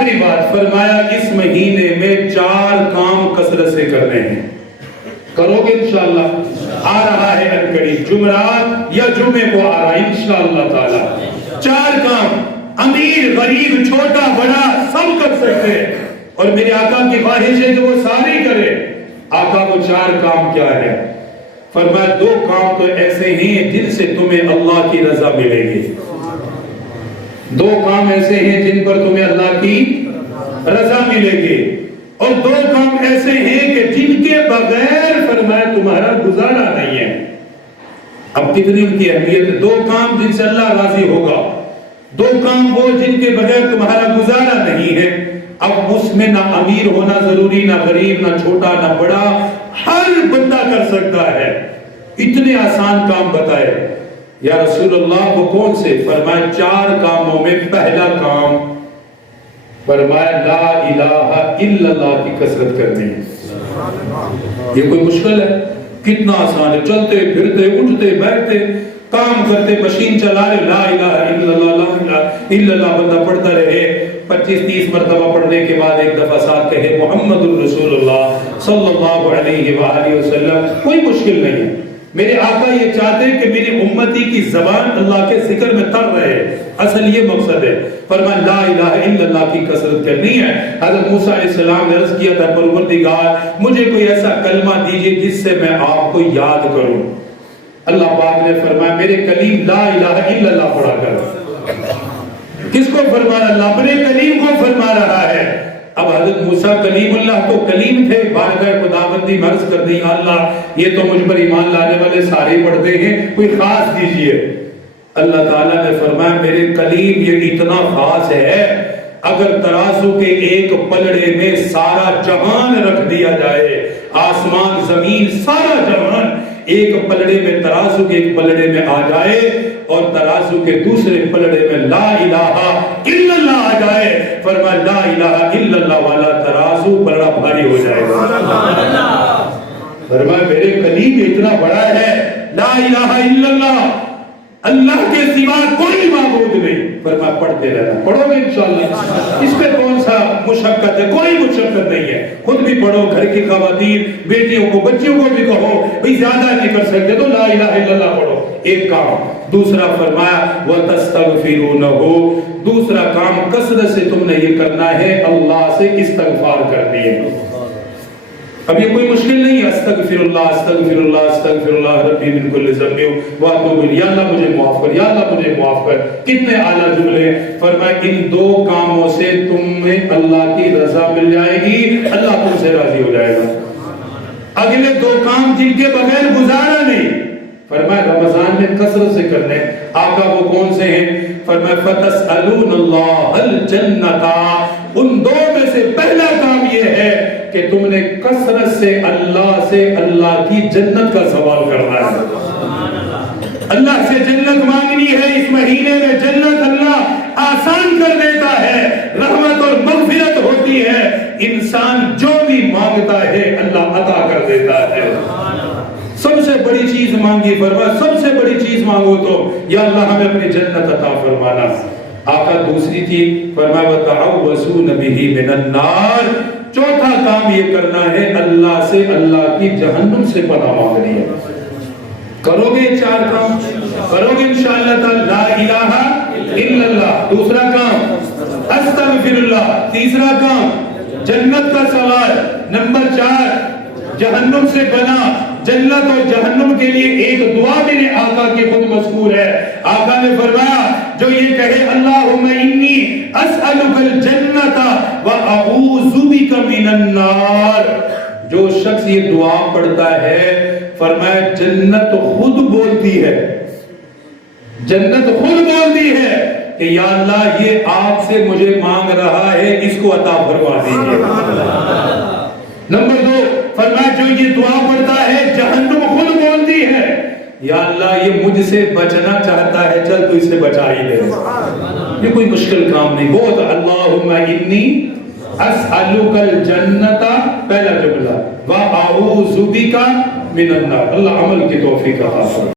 آخری بات فرمایا اس مہینے میں 4 کام کثرت سے کرنے ہیں. کرو گے انشاءاللہ؟ آ رہا ہے انقریب جمعرات یا جمعے کو آ رہا ہے انشاءاللہ تعالی. 4 کام امیر غریب چھوٹا بڑا سب کر سکتے ہیں، اور میرے آقا کی خواہش ہے کہ وہ سارے کرے. آقا وہ 4 کام کیا ہے؟ فرمایا 2 کام تو ایسے ہیں جن سے تمہیں اللہ کی رضا ملے گی. 2 کام ایسے ہیں جن پر تمہیں اللہ کی رضا ملے گی، اور 2 کام ایسے ہیں کہ جن کے بغیر فرمایا تمہارا گزارا نہیں ہے. اب کتنی ان کی اہمیت ہے. 2 کام جن سے اللہ راضی ہوگا، 2 کام وہ جن کے بغیر تمہارا گزارا نہیں ہے. اب اس میں نہ امیر ہونا ضروری، نہ غریب، نہ چھوٹا نہ بڑا، ہر بندہ کر سکتا ہے. اتنے آسان کام بتائے. یا رسول اللہ وہ کون سے؟ فرمایا 4 کاموں میں پہلا کام فرمایا لا الہ الا اللہ کی کثرت کرنی ہے. یہ کوئی مشکل ہے؟ کتنا آسان ہے. چلتے پھرتے اٹھتے بیٹھتے کام کرتے مشین چلا رہے لا الہ الا اللہ لا الہ الا اللہ بندہ پڑھتا رہے. 25-30 مرتبہ پڑھنے کے بعد ایک دفعہ ساتھ کہے محمد الرسول اللہ صلی اللہ علیہ وآلہ وسلم. کوئی مشکل نہیں ہے. میرے آقا یہ چاہتے ہیں کہ میری امتی کی زبان اللہ کے ذکر میں تر رہے. اصل یہ مقصد ہے. فرمایا لا الہ الا اللہ کی کثرت کرنی ہے. حضرت موسیٰ علیہ السلام نے عرض کیا تھا پروردگار مجھے کوئی ایسا کلمہ دیجئے جس سے میں آپ کو یاد کروں. اللہ پاک نے فرمایا میرے کلیم لا الہ الا اللہ پڑھا کر. کس کو فرما رہا؟ اللہ اپنے کلیم کو فرما رہا ہے. اب حضرت موسیٰ کلیم اللہ تو کلیم تھے. بارگاہ خداوندی میں عرض کر دی اللہ یہ تو مجھ پر ایمان لانے والے سارے پڑھتے ہیں، کوئی خاص دیجئے. اللہ تعالیٰ نے فرمایا میرے کلیم یہ اتنا خاص ہے اگر ترازو کے ایک پلڑے میں سارا جہان رکھ دیا جائے، آسمان زمین سارا جہان ایک پلڑے میں ترازو کے ایک پلڑے میں آ جائے اور ترازو کے دوسرے پلڑے میں لا الہ الا اللہ آ جائے، فرمایا لا الہ الا اللہ والا ترازو بڑا بھاری ہو جائے گا. فرمایا میرے کلیم اتنا بڑا ہے لا الہ الا اللہ اللہ کے سوا کوئی معبود نہیں. فرمایا پڑھتے رہنا. پڑھو گے انشاءاللہ؟ اس پہ کون سا مشقت ہے؟ کوئی مشقت نہیں ہے. خود بھی پڑھو، گھر کی خواتین بیٹیوں کو بچیوں کو بھی کہو بھئی زیادہ نہیں کر سکتے تو لا الہ الا اللہ پڑھو. ایک کام. دوسرا فرمایا وَتَسْتَغْفِرُونَهُ دوسرا کام کثرت سے تم نے یہ کرنا ہے اللہ سے استغفار کرنی ہے. اب یہ کوئی مشکل نہیں ہے. استغفر اللہ استغفر اللہ استغفر اللہ ربی من کل ذنب واتوب الیہ. یا اللہ مجھے معاف کر، یا اللہ مجھے معاف کر. کتنے اعلیٰ جملے. فرمایا ان 2 کاموں سے تمہیں اللہ کی رضا مل جائے گی، اللہ تم سے راضی ہو جائے گا. اگلے 2 کام جن کے بغیر گزارا نہیں. فرمایا رمضان میں کثرت سے کرنے. آقا وہ کون سے ہیں؟ فرمایا فَتَسْأَلُونَ اللَّهَ الْجَنَّةَ ان 2 میں سے پہلا کام یہ ہے کہ تم نے کثرت سے اللہ کی جنت کا سوال کرنا ہے. اللہ سے جنت مانگنی ہے. اس مہینے میں جنت اللہ آسان کر دیتا ہے، رحمت اور مغفرت ہوتی ہے. انسان جو بھی مانگتا ہے اللہ عطا کر دیتا ہے. سب سے بڑی چیز مانگی. فرمایا سب سے بڑی چیز مانگو تو یا اللہ ہمیں اپنی جنت عطا فرمانا. آقا دوسری چیز فرمایا وَتَعَوَّسُونَ بِهِ مِنَ النَّارِ چوتھا کام یہ کرنا ہے اللہ سے اللہ کی جہنم سے پناہ مانگنی ہے. کرو گے 4 کام؟ کرو گے انشاءاللہ تعالی لا الہ الا اللہ. دوسرا کام استغفر اللہ. تیسرا کام جنت کا سوال. نمبر 4 جہنم سے پناہ. جنت اور جہنم کے لیے ایک دعا میرے آقا کے خود مذکور ہے. آقا نے فرمایا جو یہ کہے اللہم انی اسألک الجنت واعوذ بک من النار، جو شخص یہ دعا پڑھتا ہے فرمایا جنت خود بولتی ہے، جنت خود بولتی ہے کہ یا اللہ یہ آپ سے مجھے مانگ رہا ہے اس کو عطا فرما دیجیے. نمبر 2 فرمایا جو یہ دعا پڑھتا ہے جہنم خود بولتی ہے یا اللہ یہ مجھ سے بچنا چاہتا ہے چل تو اسے بچا ہی دے. یہ کوئی مشکل کام نہیں. بہت اللہم انی اسألک الجنت پہلا جملہ واعوذ بک من النار. اللہ عمل کی توفیق عطا فرمائے.